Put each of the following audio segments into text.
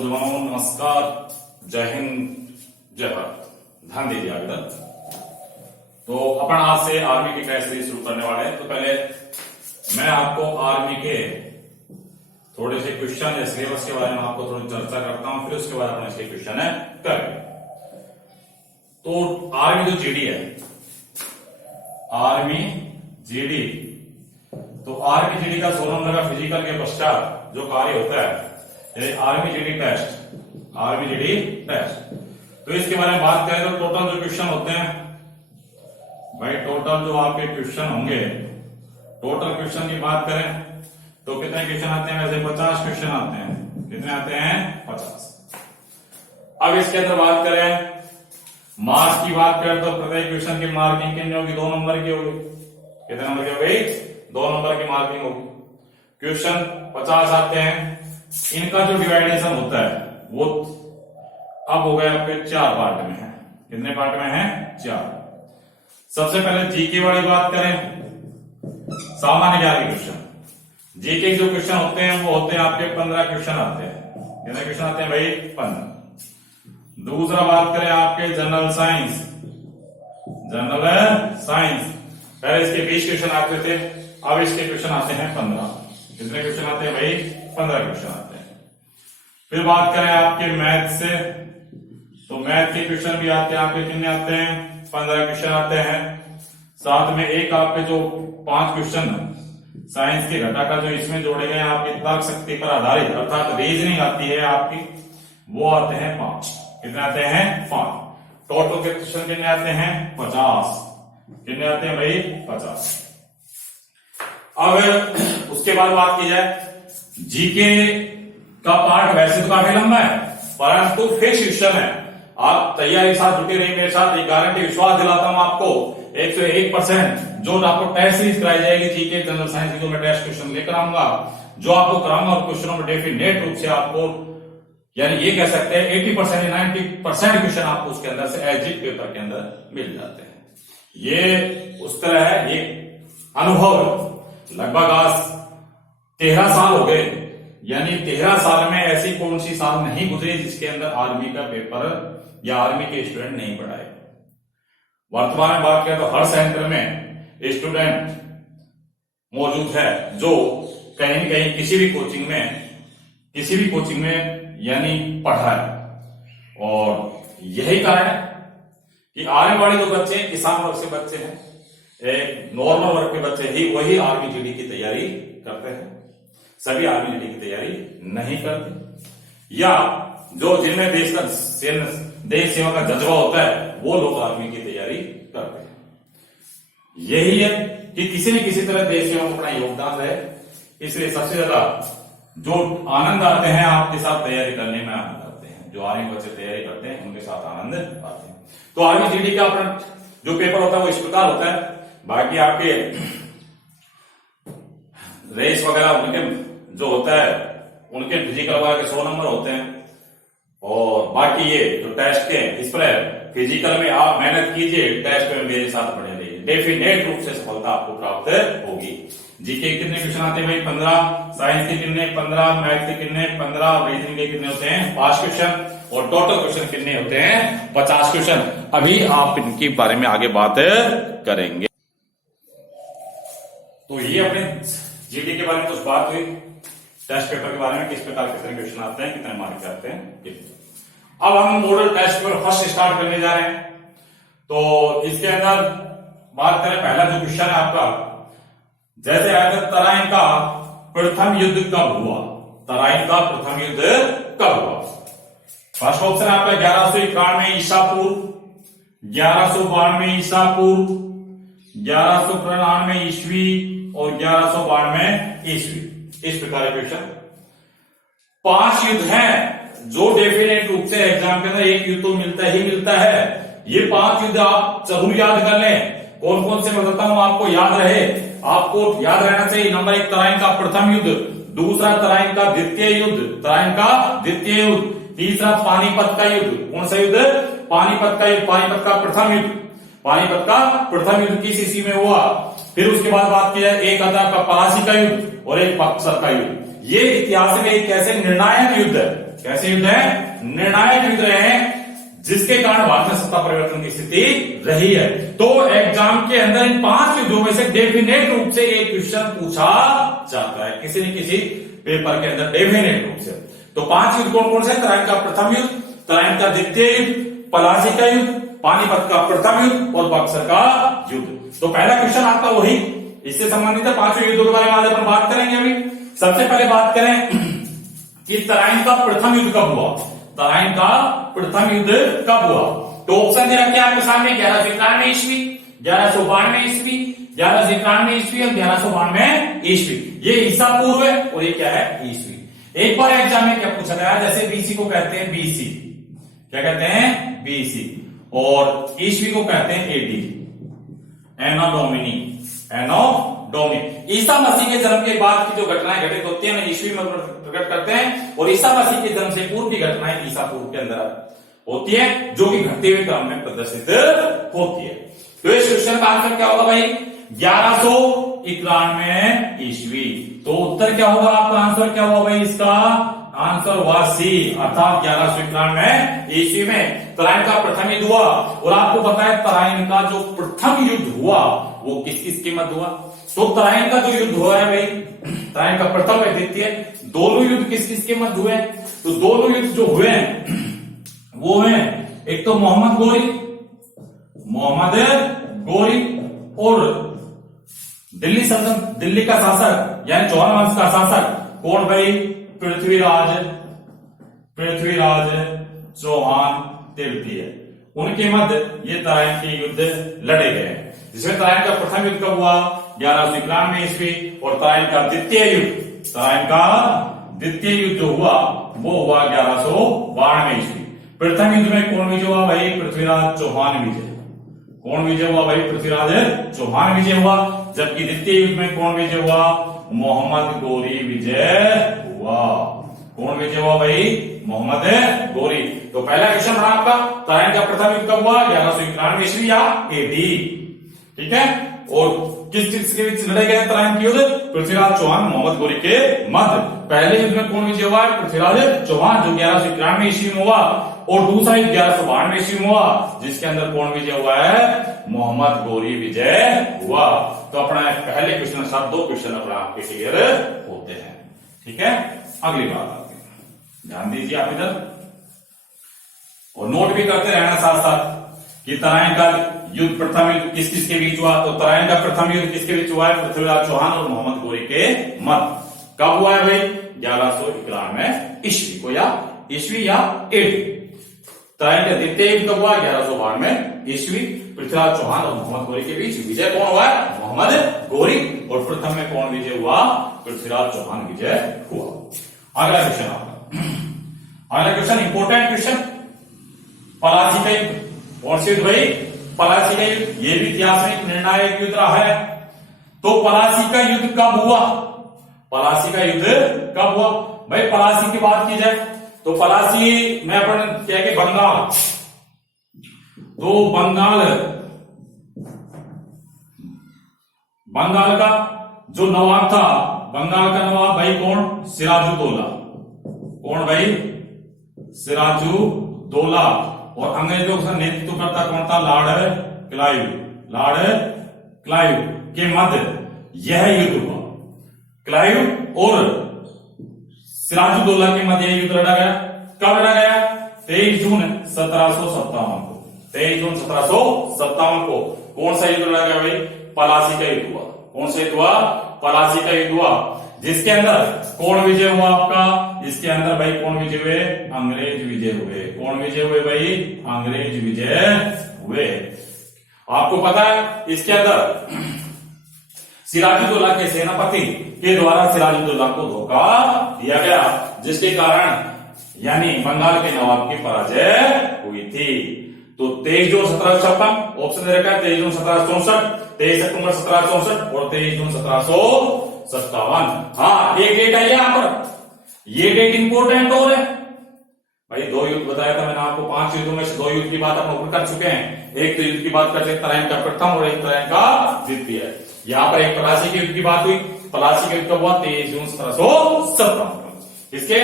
जवानों नमस्कार, जय हिंद, जय भारत। ध्यान दीजिए आगे तक। तो अपन आज से आर्मी की टेस्ट सीरीज शुरू करने वाले हैं। तो पहले मैं आपको आर्मी के थोड़े से क्वेश्चन या सिलेबस के बारे में आपको थोड़ी चर्चा करता हूं, फिर उसके बाद अपन इसके क्वेश्चन है करेंगे। तो आर्मी जो जीडी है, आर्मी जीडी, तो आर्मी जीडी का 16 नंबर का फिजिकल के पश्चात जो कार्य होता है, army GD test, army GD test. तो इसके बारे में बात करें तो टोटल जो क्वेश्चन होते हैं भाई, टोटल जो आपके क्वेश्चन होंगे, टोटल क्वेश्चन की बात करें तो कितने क्वेश्चन आते हैं? वैसे 50 क्वेश्चन आते हैं। कितने आते हैं? 50। अब इसके अंदर बात करें मार्क्स की बात करें तो प्रत्येक क्वेश्चन की मार्किंग कितनी होगी? 2 नंबर की होगी। कितने नंबर की होगी? 2 नंबर की मार्किंग होगी। क्वेश्चन 50 आते हैं। इनका जो डिवाइडेशन होता है वो अब हो गए आपके 4 पार्ट में है। कितने पार्ट में है? 4। सबसे पहले जीके वाली बात करें, सामान्य ज्ञान के क्वेश्चन। जीके जो क्वेश्चन होते हैं वो होते हैं आपके 15 क्वेश्चन आते हैं। कितने क्वेश्चन आते हैं भाई? 15। दूसरा बात करें आपके जनरल साइंस, जनरल साइंस, पहले इसके 20 क्वेश्चन आते थे, अब इसके क्वेश्चन आते हैं 15। कितने क्वेश्चन आते हैं भाई? 15 क्वेश्चन आते हैं। फिर बात करें आपके मैथ से, तो मैथ के क्वेश्चन भी आते हैं आपके। कितने आते हैं? 15 क्वेश्चन आते हैं। साथ में एक आपके जो 5 क्वेश्चन साइंस के घटा का जो इसमें जोड़े गए आपकी तर्क शक्ति पर आधारित, अर्थात रीजनिंग आती है आपकी, वो आते हैं 5। कितने आते हैं? 5। टोटल के क्वेश्चन कितने आते हैं? 50। कितने आते हैं भाई? 50। अब उसके बाद बात की जाए जीके का पार्ट, वैसे तो काफी लंबा है परंतु फिक्स क्वेश्चन है। आप तैयारी के साथ जुटे रहिए मेरे साथ। एक गारंटी विश्वास दिलाता हूं आपको 101% जो आपको टेस्ट सीरीज कराई जाएगी जीके जनरल साइंस की, जो मैं टेस्ट क्वेश्चन लेकर आऊंगा, जो आपको कराऊंगा और क्वेश्चनों में डेफिनेट रूप से आपको, यानी ये कह सकते हैं 80% या 90% क्वेश्चन आपको उसके अंदर से एग्जिट पेपर के अंदर मिल जाते हैं। ये उस तरह है, ये अनुभव है। लगभग आज 13 साल हो गए, यानी 13 साल में ऐसी कौन सी साल नहीं गुजरी जिसके अंदर आर्मी का पेपर या आर्मी के स्टूडेंट नहीं पढ़ाए। वर्तमान में बात करें तो हर सेंटर में स्टूडेंट मौजूद है जो कहीं न कहीं किसी भी कोचिंग में यानी पढ़ा है। और यही कारण है कि आने वाले जो बच्चे हैं, किसान वर्ग से बच्चे हैं, एक नॉर्मल वर्ग के बच्चे ही वही आर्मी जीडी की तैयारी करते हैं। सभी आर्मी जीडी की तैयारी नहीं करते, या जो जिनमें देश सेवा का जज्बा होता है वो लोग आर्मी की तैयारी करते हैं। यही है कि किसी न किसी तरह देश सेवा में अपना योगदान रहे। इसलिए सबसे ज्यादा जो आनंद आते हैं आपके साथ तैयारी करने में आनंद आते हैं, जो आर्मी बच्चे तैयारी करते हैं उनके साथ आनंद आते हैं। तो आर्मी जीडी का अपना जो पेपर होता है वो इस प्रकार होता है। बाकी आपके रेस वगैरह उनके जो होता है, उनके फिजिकल वगैरह के 100 नंबर होते हैं। और बाकी ये जो टेस्ट के, इस पर फिजिकल में आप मेहनत कीजिए, टेस्ट में मेरे साथ पढ़े रहिए, डेफिनेट रूप से सफलता आपको प्राप्त होगी। जीके कितने क्वेश्चन आते हैं भाई? 15। साइंस के कितने? 15। मैथ के कितने? 15। रीजनिंग के कितने होते हैं? 5 क्वेश्चन। और टोटल क्वेश्चन कितने होते हैं? 50 क्वेश्चन। अभी आप इनके बारे में आगे बात करेंगे। तो ये अपने जीडी के बारे में कुछ बात हुई, टेस्ट पेपर के बारे में, किस प्रकार कितने क्वेश्चन आते हैं, कितने मार्क आते हैं। अब हम model test paper first start करने जा रहे हैं। तो इसके अंदर बात करें, पहला जो क्वेश्चन है आपका, जैसे आया था तराइन का प्रथम युद्ध कब हुआ? तराइन का प्रथम युद्ध कब हुआ? फर्स्ट ऑप्शन आपका 1191 ईसा पूर्व, 1192 ईसा पूर्व, 1193 ईस्वी और 1192 ईस्वी। इस प्रकार के क्वेश्चन 5 युद्ध हैं जो डेफिनेट रूप से एग्जाम के अंदर एक युद्ध तो मिलता ही मिलता है। ये 5 युद्ध आप जरूर याद कर लें। कौन कौन से बताता हूं, आपको याद रहे, आपको याद रहना चाहिए। नंबर 1 तराइन का प्रथम युद्ध, दूसरा तराइन का द्वितीय युद्ध, तराइन का द्वितीय युद्ध, तीसरा पानीपत का युद्ध। कौन सा युद्ध? पानीपत का युद्ध, पानीपत का प्रथम युद्ध। पानीपत का प्रथम युद्ध किस ईस्वी में हुआ? फिर उसके बाद बात की जाए, एक आता आपका पलासी का युद्ध और एक बक्सर का युद्ध। ये इतिहास में एक ऐसे निर्णायक युद्ध है कैसे युद्ध है? निर्णायक युद्ध रहे हैं, जिसके कारण भारत में सत्ता परिवर्तन की स्थिति रही है। तो एग्जाम के अंदर इन 5 युद्धों में से डेफिनेट रूप से एक क्वेश्चन पूछा जाता है, किसी न किसी पेपर के अंदर, डेफिनेट रूप से। तो 5 युद्ध कौन कौन से? तराइन का प्रथम युद्ध, तराइन का द्वितीय युद्ध, पलासी का युद्ध, पानीपत का प्रथम युद्ध और बक्सर का युद्ध। तो पहला क्वेश्चन आपका वही इससे संबंधित है। 5 युद्धों के बारे में आज अपन बात करेंगे। अभी सबसे पहले बात करें कि तराइन का प्रथम युद्ध कब हुआ। तराइन का प्रथम युद्ध कब हुआ? तो ऑप्शन दे रखे आपके सामने 1191 ईस्वी, 1192 ईस्वी, 1191 ईस्वी और 1192 ईस्वी। ये ईसा पूर्व है और ये क्या है? ईस्वी। एक बार एग्जाम में क्या पूछा गया, जैसे बीसी को कहते हैं बीसी, क्या कहते हैं? बीसी, और ईस्वी को कहते हैं एडी, एनो डोमिनी, एनो डोमिनी। ईसा मसीह के जन्म के बाद की जो घटनाएं घटित होती है ना, ईस्वी में प्रकट करते हैं, और ईसा मसीह के जन्म से पूर्व की घटनाएं ईसा पूर्व के अंदर होती है, जो कि घटते हुए क्रम में प्रदर्शित होती है। तो इस क्वेश्चन का आंसर क्या होगा भाई? 1191 ईस्वी। तो उत्तर क्या होगा? आपका आंसर क्या होगा भाई? इसका आंसर हुआ सी, अर्थात 1191 ईस्वी में तराइन का प्रथम युद्ध हुआ। और आपको पता है तराइन का जो प्रथम युद्ध हुआ वो किस किस के मध्य हुआ? तो तराइन का जो युद्ध हुआ है भाई, तराइन का प्रथम और द्वितीय, दोनों युद्ध किस किस के मध्य हुए? तो दोनों युद्ध जो हुए हैं वो है एक तो मोहम्मद गोरी और दिल्ली सल्तनत, दिल्ली का शासक यानी चौहान वंश का शासक कौन भाई? पृथ्वीराज चौहान तृतीय। उनके मध्य ये तराइन के युद्ध लड़े गए, जिसमें तराइन का प्रथम युद्ध कब हुआ? 1191 ईस्वी, और तराइन का द्वितीय युद्ध जो हुआ वो हुआ 1192 ईस्वी। प्रथम युद्ध में कौन विजय हुआ भाई? पृथ्वीराज चौहान विजय। कौन विजय हुआ भाई? पृथ्वीराज चौहान विजय हुआ। जबकि द्वितीय युद्ध में कौन विजय हुआ? मोहम्मद गोरी विजय हुआ। कौन विजय हुआ भाई? मोहम्मद गोरी। तो पहला क्वेश्चन रहा आपका, तराइन का प्रथम युद्ध कब हुआ? 1191 ईस्वी या एडी, ठीक है। और किस चीज के बीच लड़े गए तराइन के युद्ध? पृथ्वीराज चौहान मोहम्मद गोरी के मध्य। पहले युद्ध में कौन विजय हुआ? पृथ्वीराज चौहान, जो 1191 ईस्वी में हुआ, और दूसरा युद्ध 1192 ईस्वी में हुआ, जिसके अंदर कौन विजय हुआ है? मोहम्मद गोरी विजय हुआ। तो अपना पहले क्वेश्चन साथ 2 क्वेश्चन अपना आपके क्लियर होते हैं, ठीक है। अगली बात आती है, ध्यान दीजिए आप इधर, और नोट भी करते रहना साथ साथ कि तराइन का युद्ध प्रथम युद्ध किस किस के बीच हुआ। तो तराइन का प्रथम युद्ध किसके बीच हुआ है? पृथ्वीराज चौहान और मोहम्मद गोरी के मध्य। कब हुआ है भाई? 1191 ईस्वी को, या ईस्वी या एडी। तराइन का द्वितीय युद्ध कब हुआ? 1192 ईस्वी। पृथ्वीराज चौहान और मोहम्मद गोरी के बीच विजय कौन हुआ है? मोहम्मद गोरी। और प्रथम में कौन विजय हुआ? पृथ्वीराज चौहान विजय हुआ। अगला क्वेश्चन आपका, अगला क्वेश्चन इंपोर्टेंट क्वेश्चन, पलासी का युद्ध। कौन सी युद्ध भाई? पलासी का युद्ध। ये भी इतिहास में एक निर्णायक युद्ध रहा है। तो पलासी का युद्ध कब हुआ? पलासी का युद्ध कब हुआ भाई? पलासी की बात की जाए तो पलासी में अपन क्या कि बंगाल, तो बंगाल का जो नवाब था, बंगाल का नवाब भाई कौन? सिराजुद्दौला। कौन भाई? सिराजुद्दौला। और अंग्रेजों का नेतृत्व करता कौन था? लॉर्ड क्लाइव के मध्य यह युद्ध हुआ। क्लाइव और सिराजुद्दौला के मध्य युद्ध लड़ा गया। कब लड़ा गया? 23 जून 1757 को। 23 जून 1757 को कौन सा युद्ध लड़ा गया भाई? पलासी का युद्ध हुआ। कौन सा युद्ध हुआ? पलासी का युद्ध हुआ, जिसके अंदर कौन विजय हुआ आपका? इसके अंदर भाई कौन विजय हुए? अंग्रेज विजय हुए। कौन विजय हुए भाई? अंग्रेज विजय हुए। आपको पता है इसके अंदर सिराजुद्दौला के सेनापति के द्वारा सिराजुद्दौला को धोखा दिया गया, जिसके कारण यानी बंगाल के नवाब की पराजय हुई थी। तो 23 जून 1756 ऑप्शन दे रखा है, 23 जून 1764, 23 अक्टूबर 1764 और 23 जून 1757। हाँ, एक डेट है यहां पर, ये डेट इंपोर्टेंट हो है भाई। 2 युद्ध बताया था मैंने आपको, 5 युद्धों में से 2 युद्ध की बात हम ऊपर कर चुके हैं। एक तो युद्ध की बात करते हैं तराइन का प्रथम और एक तराइन का द्वितीय। यहां पर एक पलासी के युद्ध की बात हुई। पलासी का युद्ध कब हुआ? 23 जून 1757। इसके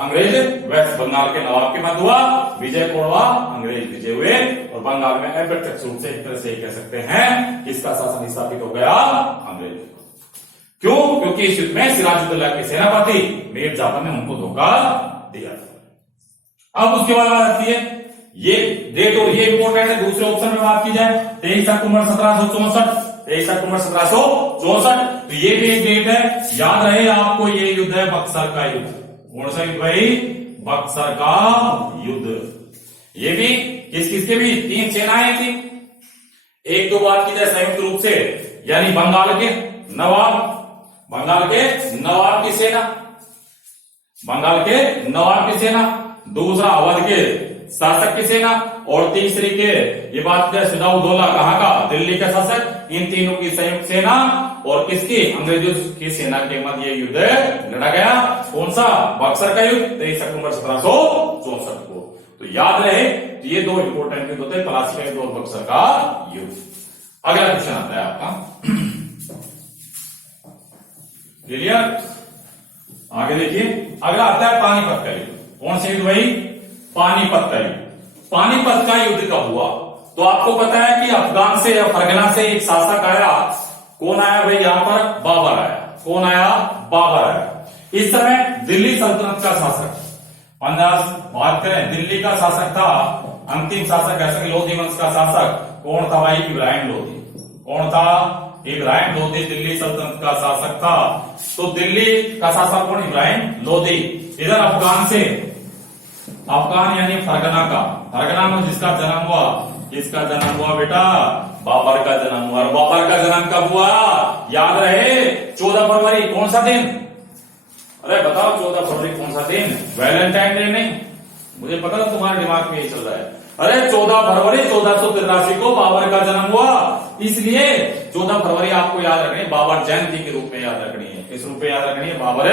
अंग्रेज वेस्ट बंगाल के नवाब के मध्य हुआ, विजय कौन हुआ, अंग्रेज विजय हुए और बंगाल में अप्रत्यक्ष रूप से एक तरह से कह सकते हैं किसका शासन स्थापित हो गया, अंग्रेज। क्यों? क्योंकि इस युद्ध में सिराजुद्दौला के सेनापति मीर जाफर ने उनको धोखा दिया था। अब उसके बाद आती है ये डेट और ये इंपोर्टेंट है। दूसरे ऑप्शन में बात की जाए 23 अक्टूबर 1764, 23 अक्टूबर 1764, तो ये भी एक डेट है, याद रहे आपको। ये युद्ध है बक्सर का युद्ध। कौन सा युद्ध भाई? बक्सर का युद्ध। ये भी किसके भी 3 सेनाएं थी। एक तो बात की जाए संयुक्त रूप से, यानी बंगाल के नवाब की सेना, बंगाल के नवाब की सेना, दूसरा अवध के शासक की सेना, और तीसरी के ये बात है सिराजुद्दौला कहां का, दिल्ली का शासक। इन तीनों की संयुक्त सेना और किसकी, अंग्रेजों की सेना के मध्य ये युद्ध लड़ा गया। कौन सा? बक्सर का युद्ध 23 अक्टूबर 1764 को। तो याद रहे ये दो इंपोर्टेंट युद्ध होते हैं, प्लासी का युद्ध और बक्सर का युद्ध। अगला क्वेश्चन आता है आपका, क्लियर? आगे देखिए, अगला आता है पानीपत का युद्ध। कौन सा युद्ध भाई? पानीपत का युद्ध। पानीपत का युद्ध कब हुआ? तो आपको पता है कि अफगान से या फरगना से एक शासक आया। कौन आया भाई? यहां पर बाबर आया। कौन आया? बाबर आया। इस समय दिल्ली सल्तनत का शासक, बात करें दिल्ली का शासक था, अंतिम शासक कह सके लोधी वंश का शासक कौन था भाई? इब्राहिम लोधी। कौन था? इब्राहिम लोधी दिल्ली सल्तनत का शासक था। तो दिल्ली का शासक कौन? इब्राहिम लोधी। इधर अफगान से, अफगान यानी फरगना का, फरगना में जिसका जन्म हुआ, किसका जन्म हुआ बेटा? बाबर का जन्म हुआ। और बाबर का जन्म कब हुआ? याद रहे 14 फरवरी। कौन सा दिन? अरे बताओ 14 फरवरी कौन सा दिन? वैलेंटाइन डे नहीं? मुझे पता था तुम्हारे दिमाग में ये चल रहा है। अरे 14 फरवरी 1483 को बाबर का जन्म हुआ, इसलिए 14 फरवरी आपको याद रखनी है, बाबर जयंती के रूप में याद रखनी है। किस रूप में याद रखनी है? बाबर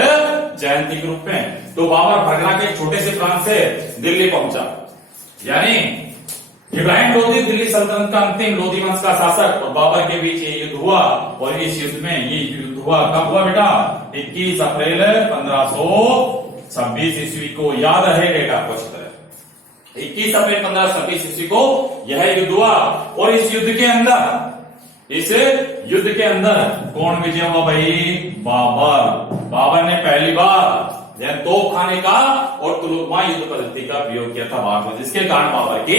जयंती के रूप में। तो बाबर फरगना के छोटे से प्रांत से दिल्ली पहुंचा, यानी इब्राहिम लोधी दिल्ली सल्तनत का अंतिम लोधी वंश का शासक और बाबर के बीच ये युद्ध हुआ। और इस युद्ध में ये युद्ध हुआ कब हुआ बेटा? 21 अप्रैल 1526 ईस्वी को। याद रहे डेट आपको अच्छी तरह, 21 अप्रैल 1526 ईस्वी को यह युद्ध हुआ। और इस युद्ध के अंदर कौन विजय हुआ भाई? बाबर। बाबर ने पहली बार तोपखाने का और तुलुकमा युद्ध पद्धति का प्रयोग किया था भारत में, जिसके कारण बाबर की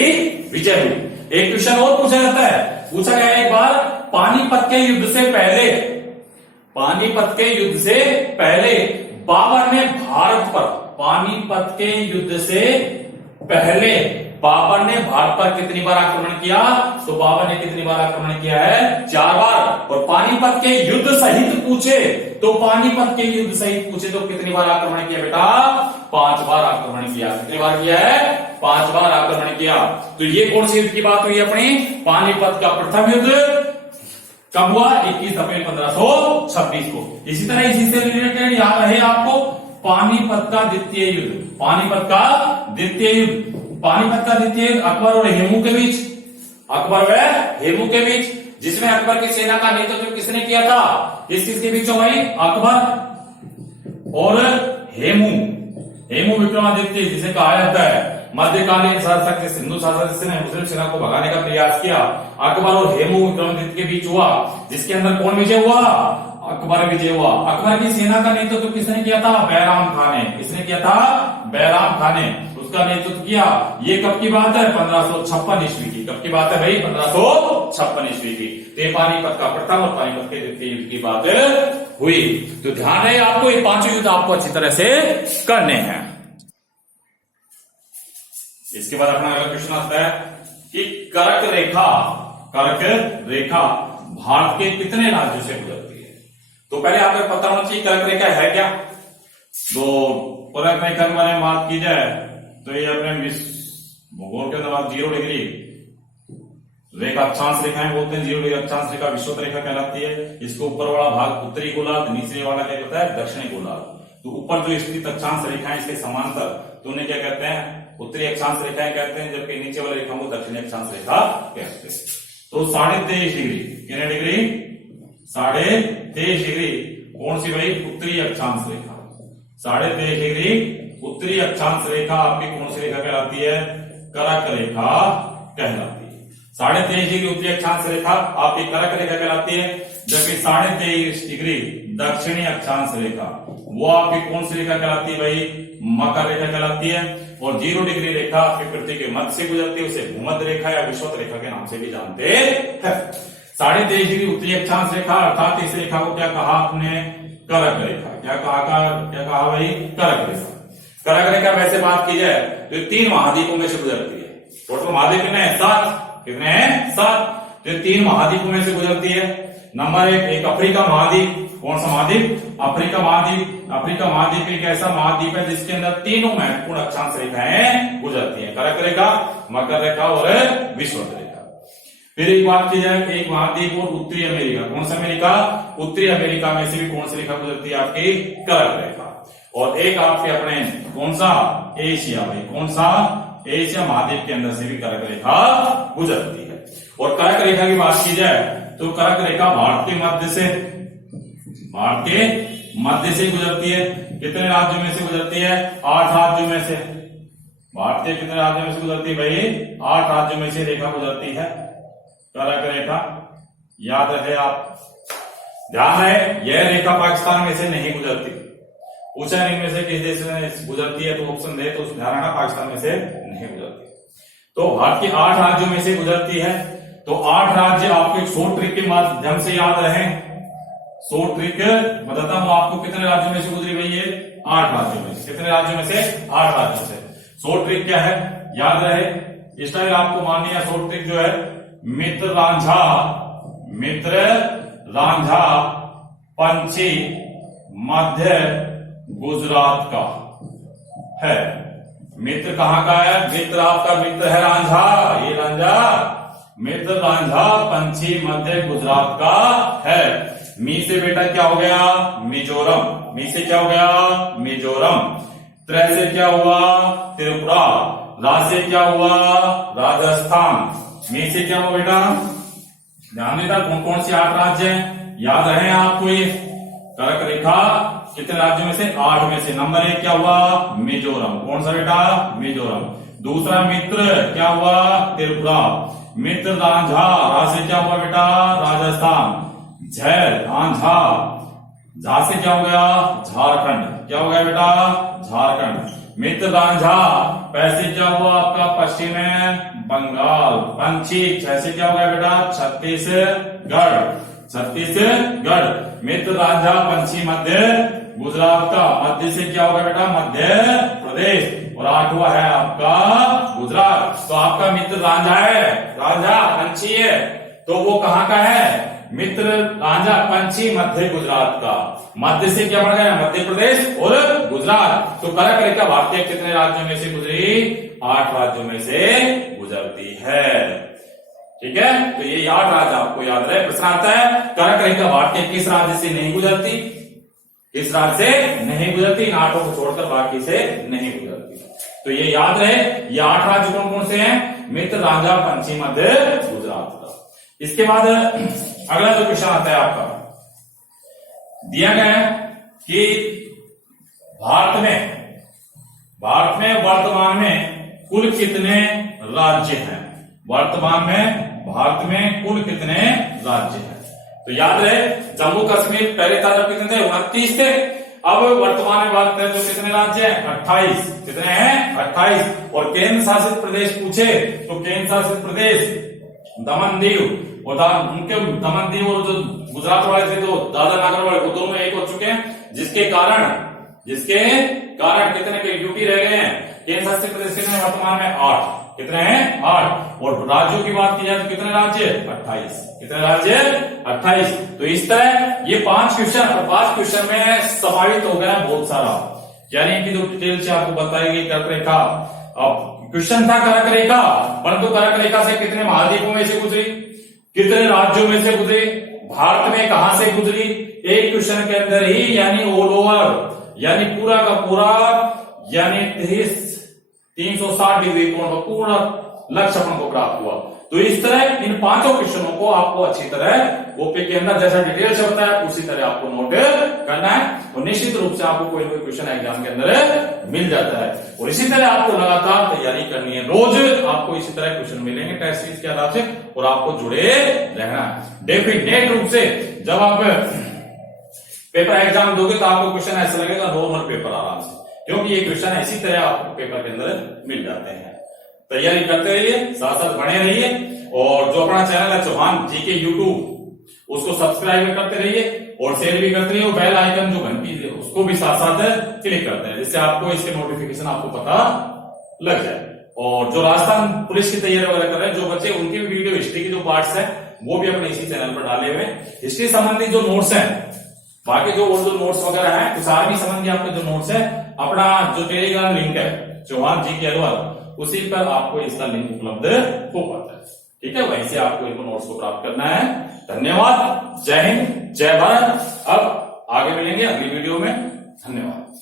विजय हुई। एक क्वेश्चन और पूछा जाता है, पूछा गया एक बार पानीपत के युद्ध से पहले, पानीपत के युद्ध से पहले बाबर ने भारत पर, पानीपत के युद्ध से पहले बाबर ने भारत पर कितनी बार आक्रमण किया? तो बाबर ने कितनी बार आक्रमण किया है? 4 बार। और पानीपत के युद्ध सहित पूछे तो, पानीपत के युद्ध सहित पूछे तो कितनी बार आक्रमण किया बेटा? 5 बार आक्रमण किया। कितनी बार किया है? 5 बार आक्रमण किया। तो ये कौन सी युद्ध की बात हुई अपनी? पानीपत का प्रथम युद्ध कब हुआ? 21 अप्रैल 1526 को। इसी तरह इसी से रिलेटेड याद रहे आपको पानीपत का द्वितीय युद्ध, पानीपत का द्वितीय युद्ध, पानीपत का द्वितीय युद्ध अकबर और हेमू के बीच, अकबर व हेमू के बीच, जिसमें अकबर की सेना का नेतृत्व किसने किया था? किसके बीच भाई? अकबर और हेमू, हेमू विक्रमादित्य जिसे कहा जाता है। मध्यकालीन शासक सिंधु शासक ने मुस्लिम सेना को भगाने का प्रयास किया। अकबर और हेमू विक्रमादित्य के बीच हुआ, जिसके अंदर कौन विजय हुआ? अकबर विजय हुआ। अकबर की सेना का नेतृत्व किसने किया था? बैराम खान ने। किसने किया था? बैराम खान ने उसका नेतृत्व किया। ये कब की बात है? 1556 ईस्वी की। कब की बात है भाई? 1556 ईस्वी की। तो पानीपत का प्रथम और पानीपत के द्वितीय युद्ध की बात हुई। तो ध्यान है आपको, ये 5 युद्ध आपको अच्छी तरह से करने हैं। इसके बाद अपना अगला क्वेश्चन आता है कि कर्क रेखा भारत के कितने राज्यों से गुजरती है? तो पहले आपको पता होना चाहिए कर्क रेखा है क्या। तो कर्क रेखा के बारे में बात की जाए तो ये अपने भूगोल के अंदर 0 डिग्री रेखा अक्षांश रेखाएं बोलते हैं। 0 डिग्री अक्षांश रेखा विषुवत रेखा कहलाती है। इसको ऊपर वाला भाग उत्तरी गोलार्ध, नीचे वाला क्या कहता है? दक्षिणी गोलार्ध। तो ऊपर जो स्थित अक्षांश रेखाएं इसके समांतर, तो उन्हें क्या कहते हैं? उत्तरी अक्षांश रेखाएं कहते हैं, जबकि नीचे वाली रेखा को दक्षिणी अक्षांश रेखा कहते हैं। तो 23.5 डिग्री, कितने डिग्री? 23.5 डिग्री कौन सी भाई? उत्तरी अक्षांश रेखा। 23.5 डिग्री उत्तरी अक्षांश रेखा आपकी कौन सी रेखा कहलाती है? करक रेखा कहलाती है। 23.5 डिग्री उत्तरी अक्षांश रेखा आपकी करक रेखा कहलाती है, जबकि 23.5 डिग्री दक्षिणी अक्षांश रेखा वो आपकी कौन सी रेखा कहलाती है भाई? मकर रेखा कहलाती है। और 0 डिग्री रेखा आपकी पृथ्वी के मध्य से गुजरती है, उसे भूमध्य रेखा या विषुवत रेखा के नाम से भी जानते हैं। 23.5 डिग्री उत्तरी अक्षांश रेखा अर्थात इस रेखा को क्या कहा आपने? करक रेखा। क्या कहा भाई? करक रेखा। करक रेखा वैसे बात की जाए तो 3 महाद्वीपों में से गुजरती है। टोटल महाद्वीप कितने हैं? 7। कितने हैं? 7। जो 3 महाद्वीपों में से गुजरती है। नंबर 1 एक अफ्रीका महाद्वीप। कौन सा महाद्वीप? अफ्रीका महाद्वीप। अफ्रीका महाद्वीप एक ऐसा महाद्वीप है जिसके अंदर तीनों महत्वपूर्ण अक्षांश रेखाएं गुजरती हैं, करक रेखा, मकर रेखा और विषुवत रेखा। फिर एक बात की जाए, एक महाद्वीप और उत्तरी अमेरिका। कौन सा अमेरिका? उत्तरी अमेरिका में से भी कौन सी रेखा गुजरती है? आपकी करक रेखा। और एक आपके अपने कौन सा? एशिया भाई। कौन सा? एशिया महाद्वीप के अंदर से भी करक रेखा गुजरती है। और करक रेखा की बात की जाए तो करक रेखा भारत के मध्य से गुजरती है। कितने राज्यों में से गुजरती है? 8 राज्यों में से। भारत के कितने राज्यों में से गुजरती है भाई? 8 राज्यों में से रेखा गुजरती है करक रेखा। याद रहे आप, ध्यान रहे, यह रेखा पाकिस्तान में से नहीं गुजरती। पूछा इनमें से किस देश में गुजरती है तो ऑप्शन दे, तो ध्यान रखना पाकिस्तान में से नहीं गुजरती। तो भारत के 8 राज्यों में से गुजरती है। तो 8 राज्य आपके शॉर्ट ट्रिक के माध्यम से याद रहे। शॉर्ट ट्रिक बताता हूं आपको, कितने राज्यों में से गुजरी भाई? ये 8 राज्यों में से। कितने राज्यों में से? 8 राज्यों से। शॉर्ट ट्रिक क्या है? याद रहे, स्टाइल आपको माननी है। शॉर्ट ट्रिक जो है, मित्र रांझा पंछी मध्य गुजरात का है। मित्र कहां का है? मित्र आपका मित्र है रांझा, ये रांझा। मित्र रांझा पंछी मध्य गुजरात का है। मी से बेटा क्या हो गया? मिजोरम। मी से क्या हो गया? मिजोरम। त्रै से क्या हुआ? त्रिपुरा। रा से क्या हुआ? राजस्थान। मी से क्या हुआ बेटा? ध्यान देता, कौन कौन से 8 राज्य हैं? याद रहे आपको ये करक रेखा कितने राज्यों में से? 8 में से। नंबर 1 क्या हुआ? मिजोरम। कौन सा बेटा? मिजोरम। दूसरा मित्र क्या हुआ? त्रिपुरा। मित्र रांझा, रा से क्या हुआ बेटा? राजस्थान। झैर रांझा, झा से क्या हो गया? झारखंड। क्या हो गया बेटा? झारखंड। मित्र रांझा, पैसे क्या हुआ आपका? पश्चिम बंगाल। पंछी, छ से क्या हो गया बेटा? छत्तीसगढ़। मित्र रांझा पंछी मध्य गुजरात का। मध्य से क्या होगा बेटा? मध्य प्रदेश। और 8वां है आपका गुजरात। तो आपका मित्र रांझा है, रांझा पंछी है, तो वो कहां का है? मित्र रांझा पंछी मध्य गुजरात का। मध्य से क्या बढ़ गया? मध्य प्रदेश और गुजरात। तो करक रेखा भारतीय कितने राज्यों में से गुजरी? 8 राज्यों में से गुजरती है। ठीक है, तो ये 8 राज्य आपको याद रहे। प्रश्न आता है, करक रेखा भारतीय किस राज्य से नहीं गुजरती? किस राज्य से नहीं गुजरती? इन 8 को छोड़कर बाकी से नहीं गुजरती। तो ये याद रहे, ये 8 राज्य कौन कौन से हैं? मित्र रांझा पंछी मध्य गुजरात का। इसके बाद अगला जो क्वेश्चन आता है आपका, दिया गया है कि भारत में वर्तमान में कुल कितने राज्य हैं? वर्तमान में भारत में कुल कितने राज्य हैं? तो याद रहे, जम्मू कश्मीर पहले था जब कितने थे? 29 थे। अब वर्तमान में बात करें तो कितने राज्य हैं? 28। कितने हैं? 28। और केंद्र शासित प्रदेश पूछे तो केंद्र शासित प्रदेश दमन दीव, उनके दमन दीव और जो गुजरात वाले थे तो दादरा नगर वाले, वो दोनों एक हो चुके हैं, जिसके कारण कितने के ड्यूटी रह गए हैं? केंद्र शासित प्रदेश कितने वर्तमान में? 8। कितने हैं? 8। और राज्यों की बात की जाए तो कितने राज्य? 28। कितने राज्य? 28। तो इस तरह ये 5 क्वेश्चन और 5 क्वेश्चन में समाहित हो गया बहुत सारा, यानी कि जो डिटेल से आपको बताई गई करक रेखा। अब क्वेश्चन था करक रेखा, परंतु करक रेखा से कितने महाद्वीपों में से गुजरी, कितने राज्यों में से गुजरी, भारत में कहां से गुजरी, एक क्वेश्चन के अंदर ही, यानी ऑल ओवर, यानी पूरा का पूरा, यानी 360 डिग्री कोण का पूर्ण लक्ष्यफल को प्राप्त हुआ। तो इस तरह इन 5 क्वेश्चनों को आपको अच्छी तरह कॉपी के अंदर जैसा डिटेल से होता है उसी तरह आपको नोट करना है। तो निश्चित रूप से आपको कोई ना कोई क्वेश्चन एग्जाम के अंदर मिल जाता है। और इसी तरह आपको लगातार तैयारी करनी है, रोज आपको इसी तरह क्वेश्चन मिलेंगे टेस्ट सीरीज के आधार से, और आपको जुड़े रहना है। डेफिनेट रूप से जब आप पेपर एग्जाम दोगे तो आपको क्वेश्चन ऐसा लगेगा नॉर्मल पेपर आराम से, क्योंकि ये क्वेश्चन इसी तरह आपको पेपर के अंदर मिल जाते हैं। तैयारी करते रहिए, साथ साथ बने रहिए, और जो अपना चैनल है चौहान जीके यूट्यूब, उसको सब्सक्राइब करते रहिए और शेयर भी करते रहिए, बेल आइकन जो घंटी है उसको भी साथ साथ क्लिक करते हैं, जिससे आपको इसके नोटिफिकेशन आपको पता लग जाए। और जो राजस्थान पुलिस की तैयारी वगैरह कर रहे हैं जो बच्चे, उनकी भी वीडियो हिस्ट्री के जो पार्ट्स हैं वो भी अपने इसी चैनल पर डाले हुए हैं। हिस्ट्री संबंधी जो नोट्स हैं, बाकी जो और जो नोट्स वगैरह हैं, कुछ आर्मी संबंधी आपके जो नोट्स है, अपना जो टेलीग्राम लिंक है चौहान जी के अग्रवाल, उसी पर आपको इसका लिंक उपलब्ध हो पाता है। ठीक है, वहीं से आपको इनको नोट्स को प्राप्त करना है। धन्यवाद, जय हिंद, जय भारत। अब आगे मिलेंगे अगली वीडियो में। धन्यवाद।